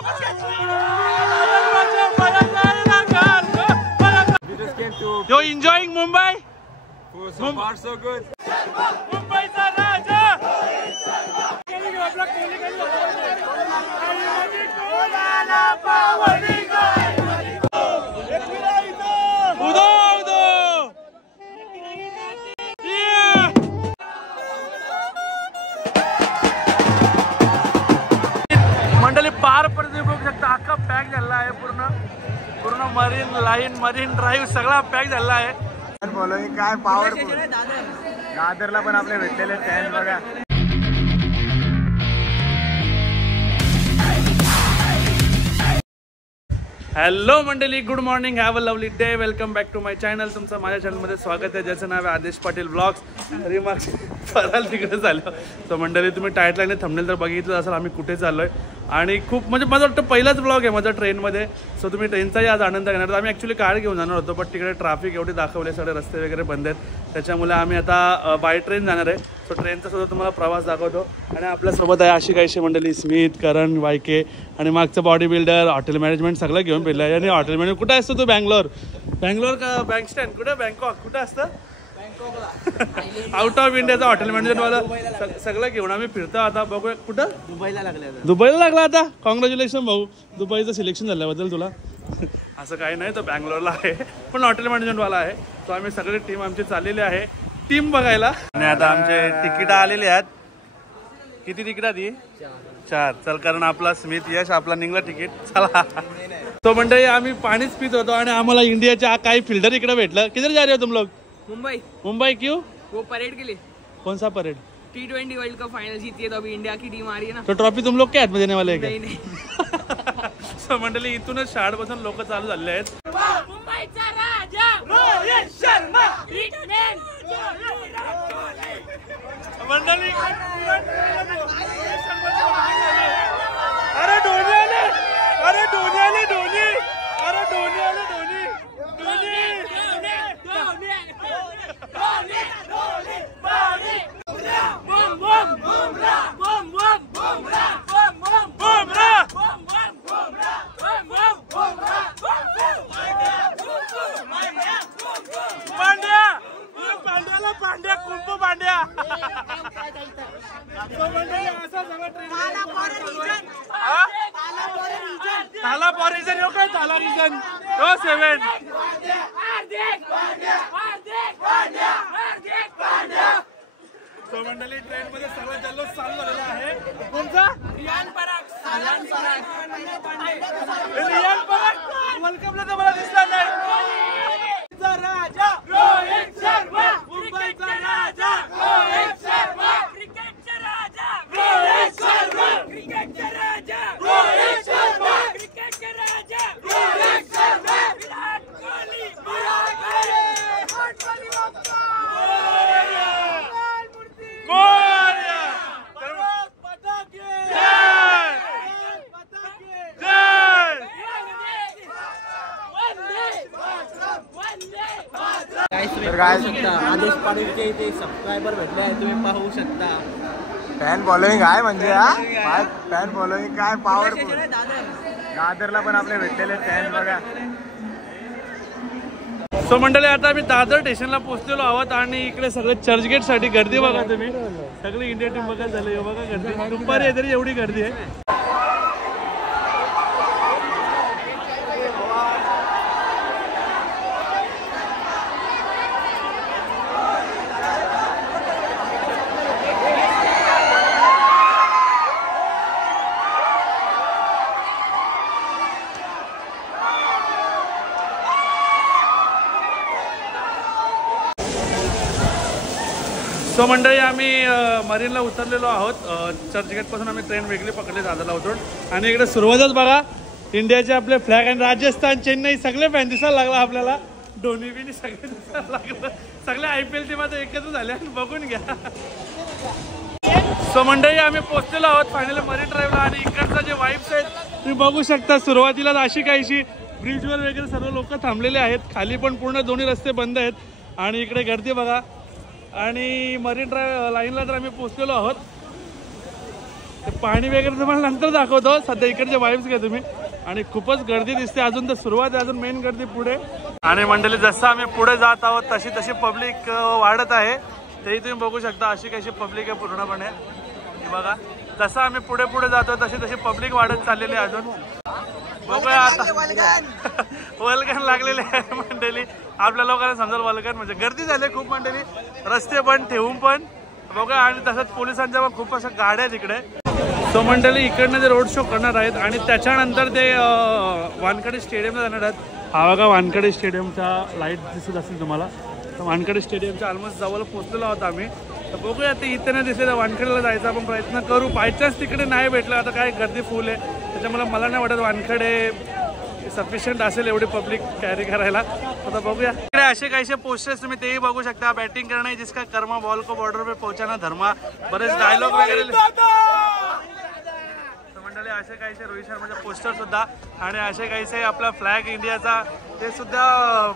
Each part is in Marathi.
Yo, enjoying Mumbai? So far so good. मुंबईचा राजा. मंडळी पार पडते बघू शकता, अख्खा पॅक झाला आहे पूर्ण मरीन लाईन मरीन ड्राईव्ह सगळा पॅक झाला आहे. फॉलोइंग काय पॉवरफुल. दादरला पण आपले भेटलेले फॅन बघा. हॅलो मंडळी, good morning, have a lovely day. Welcome back to my channel. तुमचं माझ्या चॅनलमध्ये स्वागत आहे, ज्याचं नाव आहे आदेश पाटील ब्लॉग्स. रिमार्क्स फराल तिकडे झालं. तर मंडळी तुम्ही टायटल आणि थंबनेल तर बघितलं असेल आम्ही कुठे चाललोय. आणि खूप म्हणजे माझं वाटतं पहिलाच ब्लॉग आहे माझा ट्रेनमध्ये. सो तुम्ही ट्रेनचाही आज आनंद घेणार. तर आम्ही ॲक्च्युली कार घेऊन जाणार होतो, पण तिकडे ट्रॅफिक एवढी दाखवले, सगळे रस्ते वगैरे बंद आहेत. त्याच्यामुळे आम्ही आता बाय ट्रेन जाणार आहे. सो ट्रेनचा सुद्धा तुम्हाला प्रवास दाखवतो. आणि आपल्यासोबत आहे अशी काहीशी मंडळी, स्मित, करण, वायके आणि मागचं बॉडी बिल्डर, हॉटेल मॅनेजमेंट सगळं घेऊन फिरलं आहे. आणि हॉटेल मॅनेजमेंट कुठे असतो तू? बँगलोर का बँक स्टँड कुठे? बँकॉक कुठे असतं? आउट ऑफ इंडियाचा हॉटेल मॅनेजमेंटवाला सगळं घेऊन आम्ही फिरतो. आता बघूया कुठं दुबईला लागला आता. कॉंग्रॅच्युलेशन भाऊ, दुबईचं सिलेक्शन झाल्याबद्दल तुला. असं काही नाही, तो बँगलोरला आहे पण हॉटेल मॅनेजमेंटवाला आहे. तो आम्ही सगळे टीम आमची चाललेली आहे टीम बघायला. आणि आता आमचे तिकीट आलेले आहेत. किती तिकीट आधी? 4. चल, कारण आपला स्मित यश आपला निघला तिकीट. चला. तो मंडळी आम्ही पाणीच पित होतो आणि आम्हाला इंडियाच्या काही फिल्डर इकडे भेटलं. किधर जा रहे हो तुम लोग? मुंबई क्यों? वो परेड के लिए. कौन सा parade? T20 world cup final जीती है तो अभी इंडिया की टीम आ रही है ना. तो ट्रॉफी तुम लोग क्या हाथ में देने वाले हैं? नहीं. सो मंडळी इथूनच शाळेपासून लोक चालू झाले आहेत. मुंबईचा राजा रोहित शर्मा. मंडळी अरे धोनी आले, अरे धोनी आले, धोनी, अरे धोनी आले, धोनी, धोनी. पांड्या कुंपू पांड्या. थाला फॉर रिजन यो काय थाला रिजन तो 7. तो मंडळी ट्रेन मध्ये सगळं जल्लोष चालू झालेला आहे. कोणता? रियान पराग वर्ल्ड कपला तर मला दिसला नाही. राजा रोहित शर्मा, मुंबईचा राजा रोहित शर्मा, क्रिकेटचा राजा रोहित शर्मा, क्रिकेटचा राजा रोहित शर्मा, क्रिकेटचा राजा रोहित शर्मा, विराट कोहली, विराट कोहली मोरया, पताके जय, पताके जय. तर काय आदेश पाटीलचे इथे सबस्क्रायबर भेटले आहे, तुम्ही पाहू शकता. फॅन फॉलोइंग आहे म्हणजे हा. फॅन फॉलोइंग काय पॉवरफुल. दादरला पण आपले भेटलेले फॅन बघा. सो मंडळी आता आम्ही दादर स्टेशनला पोहोचलेलो आहोत आणि इकडे सगळे चर्चगेट साठी गर्दी बघा तुम्ही. सगळी इंडिया टीम बघा झाली बघा गर्दी. दुपारी तरी एवढी गर्दी आहे. सो मंडळी आम्ही मरीनला उतरलेलो आहोत. चर्चगेटपासून आम्ही ट्रेन वेगळी पकडली दादरला उतरून. आणि इकडे सुरुवातच बघा, इंडियाचे आपले फ्लॅग आणि राजस्थान, चेन्नई सगळे फॅन दिसायला लागला आपल्याला. धोनी बिनी सगळे दिसायला लागलं. सगळे IPL टीमात एकत्र झाले आणि बघून घ्या. सो मंडळी आम्ही पोहोचलेलो आहोत फायनली मरीन ड्राईव्हला. आणि इकडचा जे वाईब्स आहेत तुम्ही बघू शकता. सुरुवातीला अशी काहीशी ब्रिजवर वगैरे सर्व लोक थांबलेले आहेत. खाली पण पूर्ण दोन्ही रस्ते बंद आहेत. आणि इकडे गर्दी बघा. आणि मरीन ड्राईव्ह लाईनला तर आम्ही पोहोचलेलो आहोत. ते पाणी वगैरे तुम्हाला नंतर दाखवतो, सध्या इकडचे वाईब्स घ्या तुम्ही. आणि खूपच गर्दी दिसते, अजून तर सुरुवात आहे, अजून मेन गर्दी पुढे. आणि मंडळी जसं आम्ही पुढे जात आहोत तशी तशी पब्लिक वाढत आहे, तेही तुम्ही बघू शकता. अशी कशी पब्लिक आहे पूर्णपणे बघा. जसं आम्ही पुढे पुढे जातो तशी तशी पब्लिक वाढत चाललेली आहे. अजून बघूया आता वल्गन लागलेले आहे मंडळी. आपल्या लोकांना समजाल वल्गन म्हणजे गर्दी झाली खूप मंडळी, रस्ते पण ठेवून पण बघा. आणि तसंच पोलिसांच्या पण खूप अशा गाड्या आहेत इकडे. तो मंडळी इकडनं ते रोड शो करणार आहेत आणि त्याच्यानंतर ते वानखेडे स्टेडियमला जाणार आहेत. हा बघा वानखेडे स्टेडियमचा लाईट दिसत असेल तुम्हाला. तर वानखेडे स्टेडियमच्या ऑलमोस्ट जवळ पोहोचलेलो आहोत आम्ही. तर बघूया ते इथे नाही दिसले तर वानखेडेला जायचा आपण प्रयत्न करू. बायचान्स तिकडे नाही भेटलं, आता काय गर्दी फुल आहे, त्याच्यामुळे मला नाही वाटत वानखेडे सफिशियंट असेल एवढी पब्लिक कॅरी करायला. आता बघूया. इकडे असे काहीसे पोस्टर्स तुम्ही तेही बघू शकता. बॅटिंग करणे जिसका कर्मा, बॉल को बॉर्डर पे पहुंचाना धर्मा, बरेच डायलॉग वगैरे मंडळी. असे काहीसे रोहित शर्माचे पोस्टर सुद्धा आणि असे काहीसे आपला फ्लॅग इंडियाचा ते सुद्धा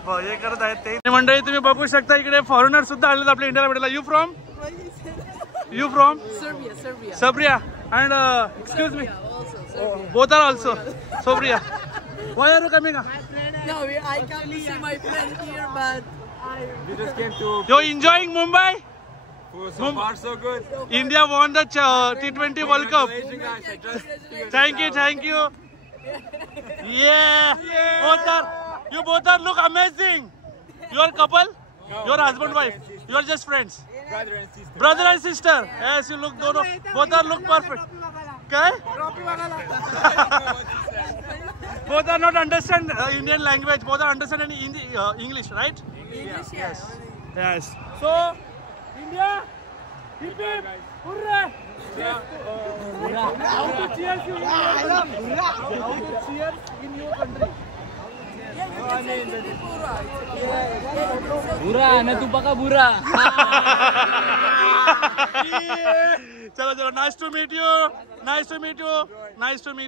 हे करत आहेत. ते मंडळी तुम्ही बघू शकता इकडे फॉरेनर सुद्धा आलेत आपल्या इंडियाला भेटायला. You from Serbia and excuse me both are also Sobria. Why are you coming? No, I come to see my friend here, but We just came to. You're enjoying Mumbai? So far so good. India won the T20 World Cup. Thank you. Yeah. Both are look amazing. You are couple? No. You are husband wife? You are just friends? Brother and sister. Yes, you look dono. Both are look perfect. Okay? Both are not understand Indian language. Both are understand English, right? English, yes. Yes. So, India, hip hip, hurrah! How to cheers you in your country? How to cheers in your country? बुरा ना तू पका बुरा. चलो नाइस टू मीट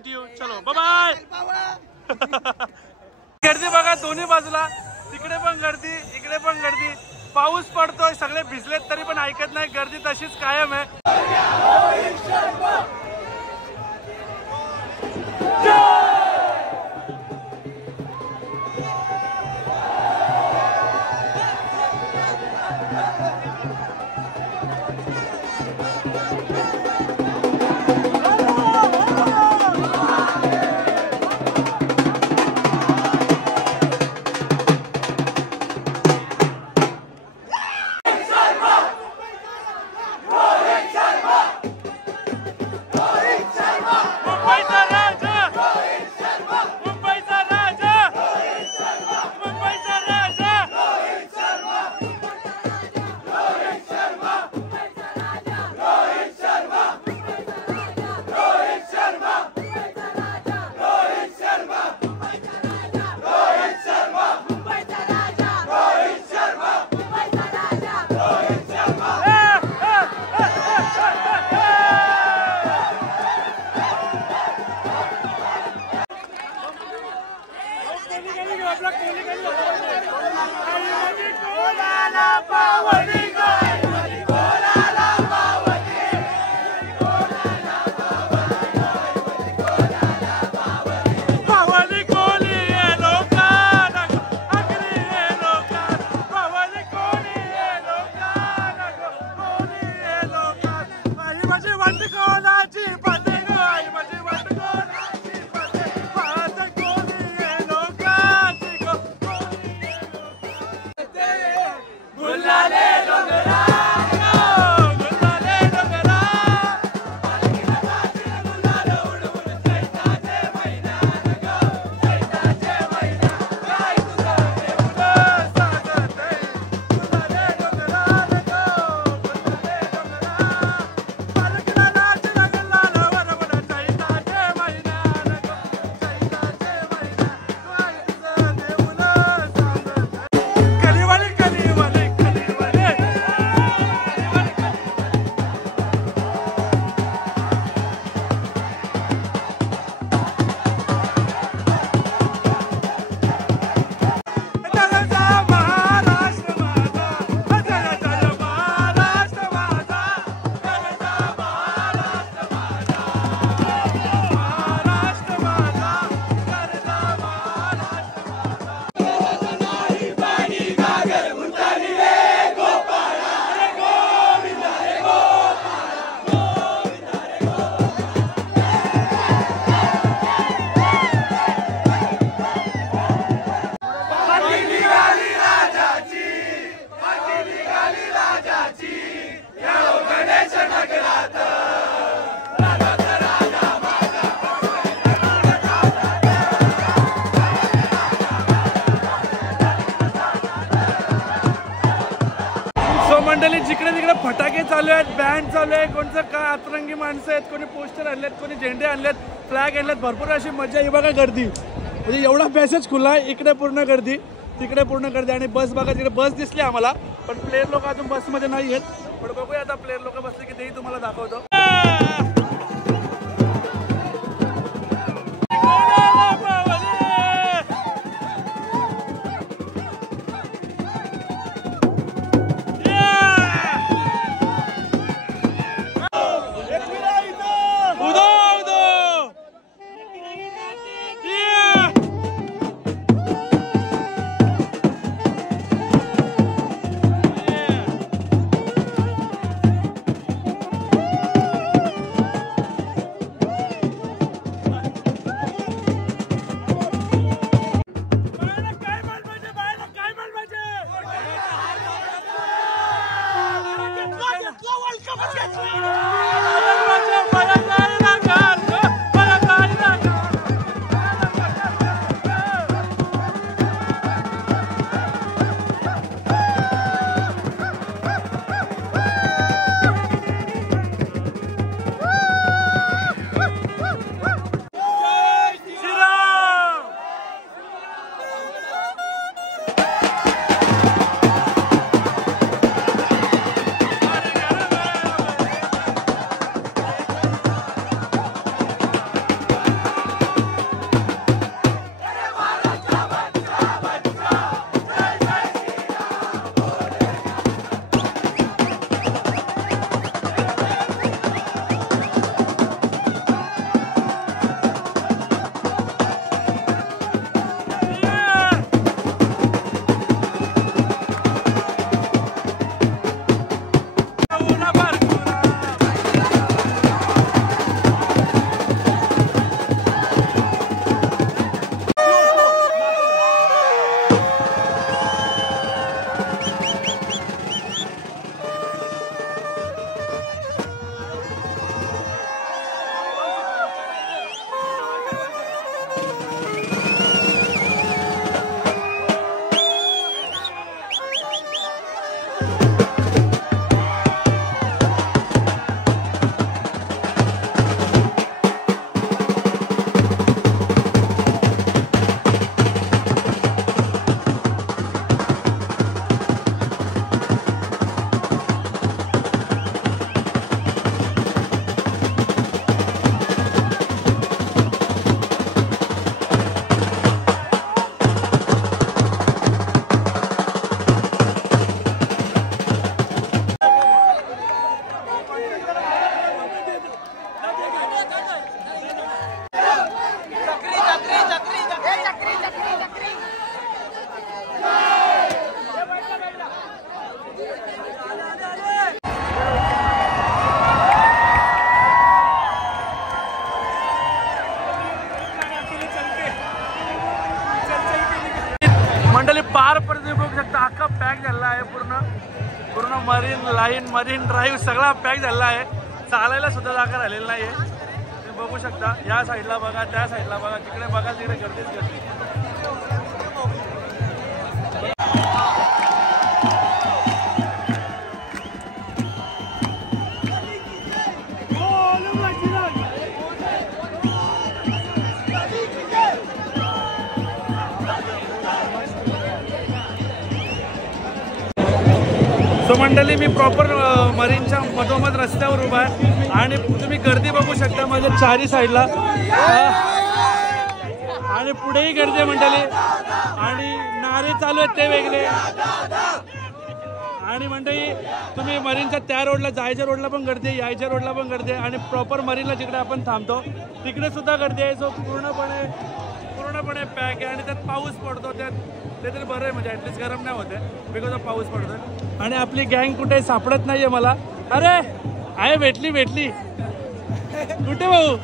यू. चलो बाय. गर्दी बघा दोन्ही बाजूला, तिकडे पण गर्दी इकडे पण गर्दी. पाऊस पडतोय, सगळे भिजलेत तरी पण ऐकत नाही, गर्दी तशीच कायम आहे. चालू आहेत, बँड चालू आहे, कोणचं काय अतरंगी माणसं आहेत, कोणी पोस्टर आणलेत, कोणी झेंडे आणलेत, फ्लॅग आणलेत, भरपूर अशी मजा. ही बघा गर्दी, म्हणजे एवढा पॅसेज खुला आहे, इकडे पूर्ण गर्दी, तिकडे पूर्ण गर्दी. आणि बस बघा, तिकडे बस दिसली आम्हाला, पण प्लेयर लोक अजून बसमध्ये नाही आहेत. पण बघूया आता प्लेयर लोक बसले की तेही तुम्हाला दाखवतो. पारपर्यंत बघू शकता अख्खा पॅक झाला आहे. पूर्ण मरीन लाईन, मरीन ड्राईव्ह सगळा पॅक झाला आहे. चालायला सुद्धा जागा राहिलेली नाही आहे. तुम्ही बघू शकता, या साईडला बघा, त्या साईडला बघा, तिकडे बघा, तिकडे गर्दीच गर्दी. सो मंडळी, मी प्रॉपर मरीनच्या मधोमध रस्त्यावर उभा आहे आणि तुम्ही गर्दी बघू शकता माझ्या चारी साईडला, आणि पुढेही गर्दी आहे मंडळी, आणि नारे चालू आहेत ते वेगळे. आणि मंडळी, तुम्ही मरीनच्या त्या रोडला, जायच्या रोडला पण गर्दी आहे, यायच्या रोडला पण गर्दी आहे, आणि प्रॉपर मरीनला जिकडे आपण थांबतो तिकडे सुद्धा गर्दी आहे. सो पूर्णपणे पॅक आहे. आणि त्यात पाऊस पडतो, ते तरी बरं आहे, म्हणजे ॲटलीस्ट गरम नाही होते बिकॉज ऑफ पाऊस पडतोय. आणि आपली गँग कुठे सापडत नाहीये मला. अरे आहे, भेटली कुठे भाऊ?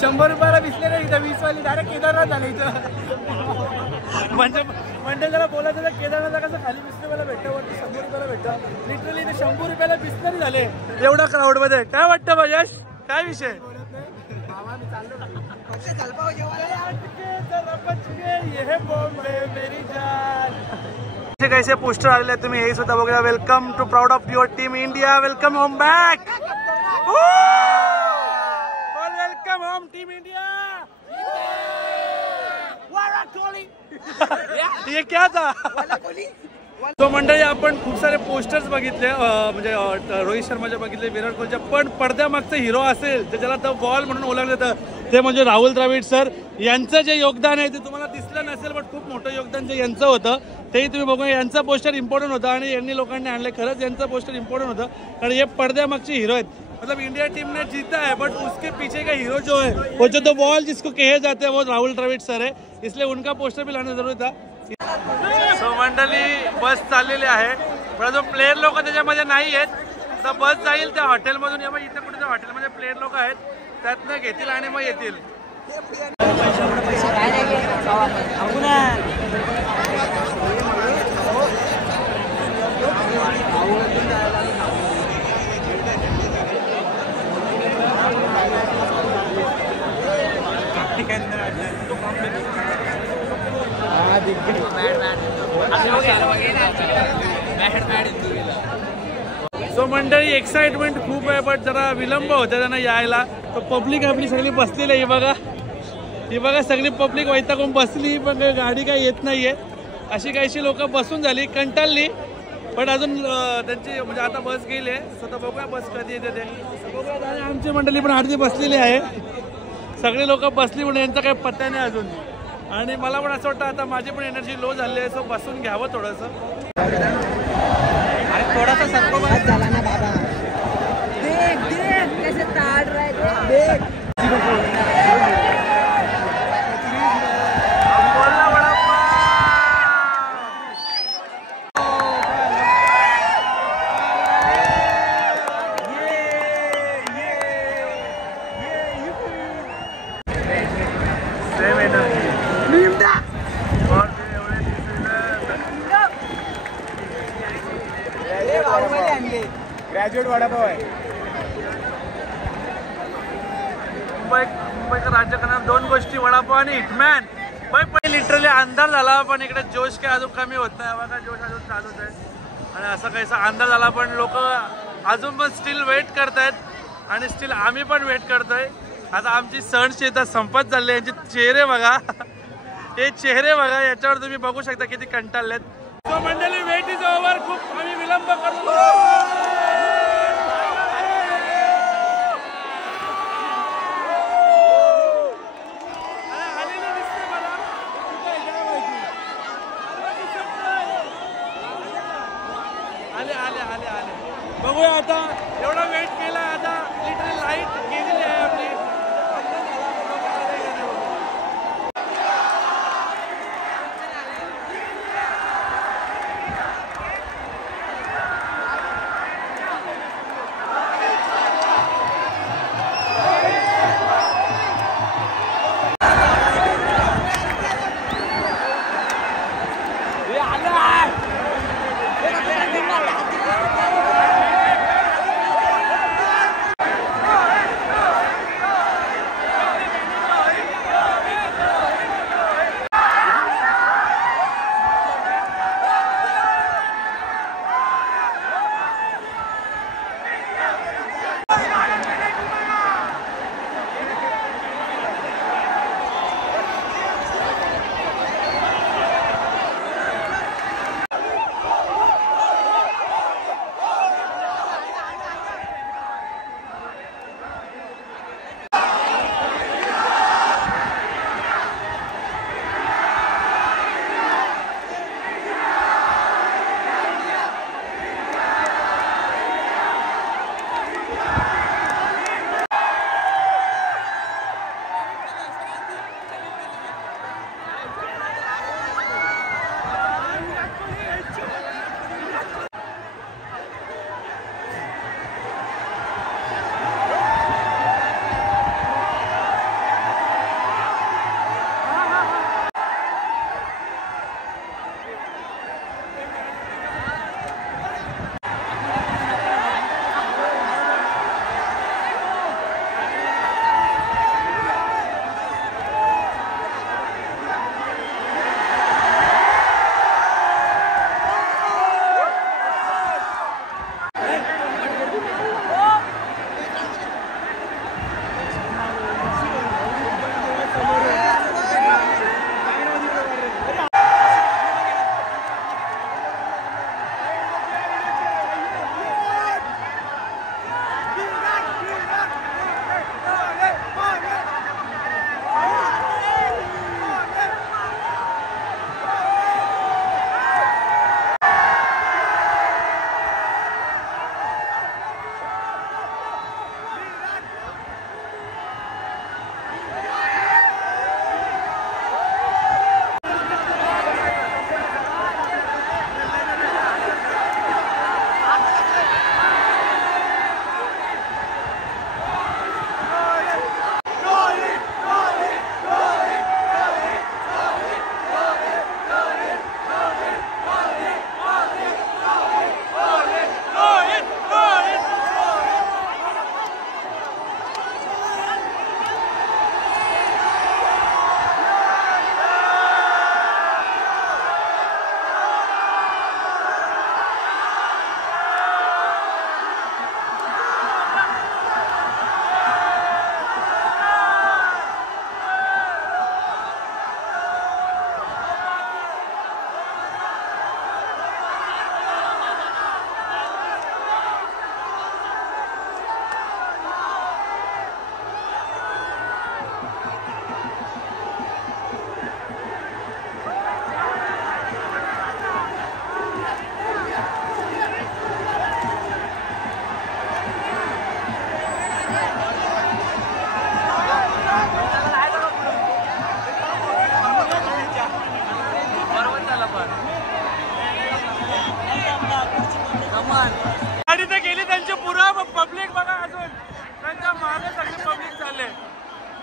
100 रुपयाला दिसले नाही इथं, 20 वाली डायरेक्ट केदारनाथ झालं इथं. म्हणजे जरा बोलायचं तर केदारनाथला कसं खाली बिस्लरीला भेटतं, वरती 100 रुपयाला भेटतं. लिटरली इथे 100 रुपयाला बिस्लरी झाले एवढा क्राऊड मध्ये. काय वाटतं बा यश, काय विषय? कैसे पोस्टर आलेले आहेत तुम्ही हे सुद्धा बघूया. Welcome to proud of your team India. Welcome home back. Welcome home team India. ये क्या था. तो मंडळी आपण खूप सारे पोस्टर्स बघितले म्हणजे रोहित शर्माचे बघितले, विराट कोहलीच्या, पण पडद्यामागचं हिरो असेल तर ज्याला द बॉल म्हणून ओळखलं जातं ते म्हणजे राहुल द्रविड सर. यांचं जे योगदान आहे ते तुम्हाला दिसलं नसेल पण खूप मोठं योगदान जे यांचं होतं तेही तुम्ही बघूया. यांचं पोस्टर इम्पॉर्टंट होतं आणि यांनी लोकांनी आणलं. खरंच यांचं पोस्टर इम्पॉर्टंट होतं कारण हे पडद्यामागचे हिरो आहेत. मतलब इंडिया टीम ने जीता है बट उसके पीछे का हीरो जो है वो जो द बॉल जिसको कहे जाते हैं वो राहुल द्रविड सर है, इसलिए उनका पोस्टर भी लाना जरूरी था. सो मंडळी बस चाललेली आहे पण अजून प्लेयर लोक त्याच्यामध्ये नाही आहेत. तर बस जाईल त्या हॉटेलमधून या इथे कुठे हॉटेलमध्ये प्लेयर लोक आहेत त्यातनं घेतील आणि मग येतील. सो मंडळी एक्साइटमेंट खूप आहे बट जरा विलंब होता त्यांना यायला. तर पब्लिक आपली सगळी बसलेली आहे. ही बघा सगळी पब्लिक वैतागून बसली पण गाडी काही येत नाहीये. अशी काहीशी लोक बसून झाली, कंटाळली. पण अजून त्यांची म्हणजे आता बस गेली आहे. स्वतः बघूया बस कधी येते ते. आमची मंडळी पण अर्धी बसलेली आहे. सगळे लोक बसली म्हणून यांचा काही पत्ता नाही अजून. आणि मला पण असं वाटतं आता माझी पण एनर्जी लो झाली आहे सो बसून घ्यावं थोडंसं. थोडासा सर्वबाद झाला ना बाबा. देख देख कैसे ताड़ रहा है. देख ग्रॅज्युएट वडापाव आहे. मुंबईचं राजकारण दोन गोष्टी वडापाव आणि हिटमॅन. पण लिटरली अंधार झाला पण इकडे जोश काय अजून कमी होत नाही. बघा जोश अजून चालूच आहे आणि असं काहीसा अंधार झाला पण लोक अजून पण स्टील वेट करतायत आणि स्टील आम्ही पण वेट करतोय. आता आमची सणची येतात संपत चालली. यांचे चेहरे बघा, हे चेहरे बघा, याच्यावर तुम्ही बघू शकता किती कंटाळलेत. तो मंडळी वेट इज ओव्हर. खूप आम्ही विलंब करतो. बघूया आता एवढा वेट केला. आता लिटरली लाईट गेलेली आहे आपली.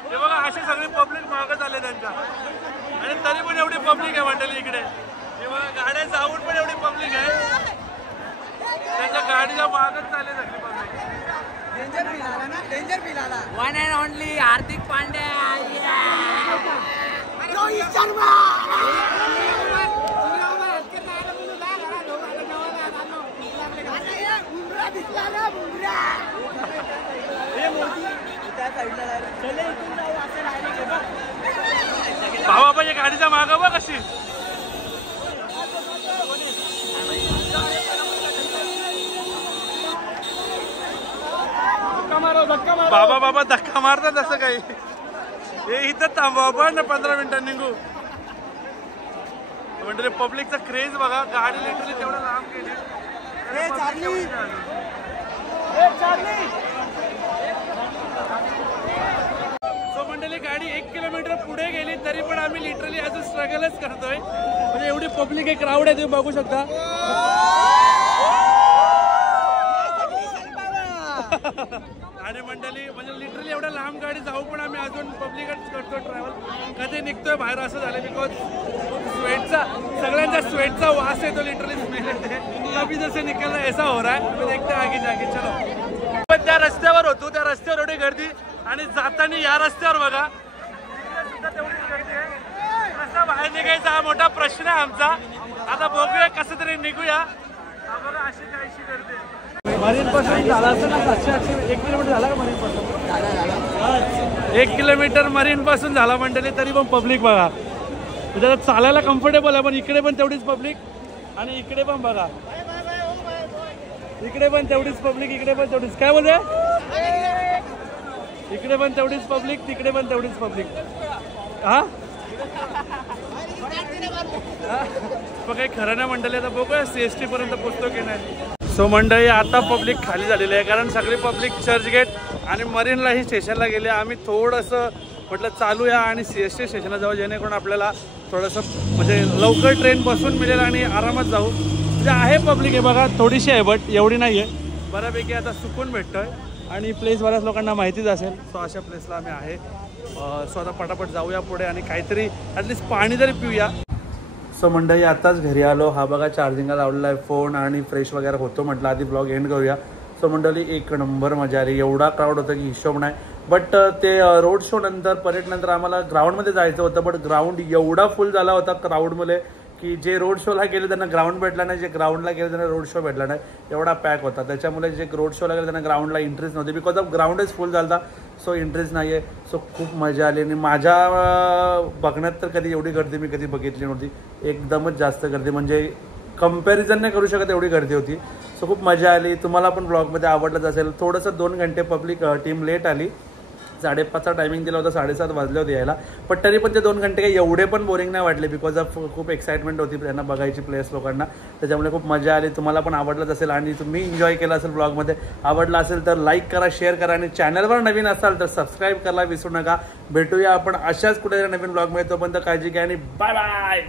हे बघा अशी सगळी पब्लिक मागत आले त्यांच्या आणि तरी पण एवढी पब्लिक आहे मंडळी इकडे. हे बघा गाड्या जाऊन पण एवढी पब्लिक आहे त्यांच्या गाडीला मागत चालले सगळी public. One and only Hardik Pandya. Rohit Sharma. भावा पाहिजे गाडीच्या मागं बघ कशी. बाबा बाबा धक्का मारतात तसं काही. हे इथं थांबवा आपण ना 15 मिनिटं निघू. म्हणजे पब्लिकचा क्रेज बघा. गाडी लिटरली तेवढं लांब गेली. सो मंडळी गाडी 1 किलोमीटर पुढे गेली तरी पण आम्ही लिटरली अजून स्ट्रगलच करतोय. म्हणजे एवढी पब्लिक आहे, क्राऊड आहे, तुम्ही बघू शकता. आणि मंडळी म्हणजे लिटरली एवढ्या लांब गाडी जाऊ पण आम्ही अजून पब्लिकच करतो ट्रॅव्हल. कधी निघतोय बाहेर असं झालं बिकॉज स्वेटचा सगळ्यांच्या स्वेटचा वास येतो. लिटरली स्मेल येते. कभी जसे निकलना ऐसा हो रहा है. मी देखते आगे जागे. चलो पण त्या रस्त्यावर होतो. त्या रस्त्यावर एवढी गर्दी आणि जाताना या रस्त्यावर बघा सुद्धा तेवढीच गर्दी आहे. कसा बाहेर निघायचा हा मोठा प्रश्न आहे आमचा. आता बघूया कसं तरी निघूया. बघा अशी काहीशी गर्दी आहे. मरीन पासून झाला असं ना 700-800 1 किलोमीटर झाला का मरीन पासून. 1 किलोमीटर मरीन पासून झाला मंडळी तरी पण पब्लिक बघा. त्याला चालायला कम्फर्टेबल आहे पण इकडे पण तेवढीच पब्लिक आणि इकडे पण बघा. इकडे पण तेवढीच पब्लिक इकडे पण तेवढीच. काय बोलते इकडे पण तेवढीच पब्लिक तिकडे पण तेवढीच पब्लिक. हा पण काही खरं नाही मंडळी. आता बघूया CST पर्यंत पोहोचतो की नाही. सो मंडळी आता पब्लिक खाली झालेली आहे कारण सगळी पब्लिक चर्चगेट आणि मरीनलाही स्टेशनला गेले. आम्ही थोडंसं म्हटलं चालूया आणि CST स्टेशनला जाऊ जेणेकरून आपल्याला थोडंसं म्हणजे लवकर ट्रेन बसून मिळेल आणि आरामात जाऊ. म्हणजे आहे पब्लिक आहे बघा थोडीशी आहे बट एवढी नाही आहे. बऱ्यापैकी आता सुकून भेटतोय आणि प्लेस बऱ्याच लोकांना माहितीच असेल. सो अशा प्लेसला आम्ही आहे. सो आता पटापट जाऊया पुढे आणि काहीतरी ॲटलिस्ट पाणी तरी पिऊया. सो मंडळी आताच घरी आलो. हा बघा चार्जिंगला लावलेला आहे फोन आणि फ्रेश वगैरे होतो. म्हटलं आधी ब्लॉग एंड करूया. सो मंडळी 1 नंबर मजा आली. एवढा क्राऊड होता की हिशोब नाही. बट ते रोड शो नंतर परेड नंतर आम्हाला ग्राउंडमध्ये जायचं होतं बट ग्राउंड एवढा फुल झाला होता क्राऊडमध्ये की जे रोड शोला गेले त्यांना ग्राउंड भेटला नाही. जे ग्राउंडला गेले त्यांना रोड शो भेटला नाही. एवढा पॅक होता. त्याच्यामुळे जे रोड शोला गेले त्यांना ग्राउंडला इंटरेस्ट नव्हती बिकॉज ऑफ ग्राउंडच फुल झाला. सो इंटरेस्ट नाही आहे. सो खूप मजा आली आणि माझ्या बघण्यात तर कधी एवढी गर्दी मी कधी बघितली नव्हती. एकदमच जास्त गर्दी म्हणजे कंपॅरिझन नाही करू शकत एवढी गर्दी होती. सो खूप मजा आली. तुम्हाला पण ब्लॉगमध्ये आवडलंच असेल. थोडंसं 2 घंटे पब्लिक टीम लेट आली. 5:30चा टायमिंग दिला होता. 7:30 वाजले होते यायला. पण तरी पण ते 2 घंटे काही एवढे पण बोरिंग नाही वाटले बिकॉज ऑफ खूप एक्साइटमेंट होती त्यांना बघायची प्लेस लोकांना. त्याच्यामुळे खूप मजा आली. तुम्हाला पण आवडलंच असेल आणि तुम्ही एन्जॉय केला असेल ब्लॉगमध्ये. आवडला असेल तर लाईक करा, शेअर करा आणि चॅनलवर नवीन असाल तर सबस्क्राईब करायला विसरू नका. भेटूया आपण अशाच कुठे नवीन ब्लॉगमध्ये. तोपर्यंत काळजी घ्या आणि बाय बाय.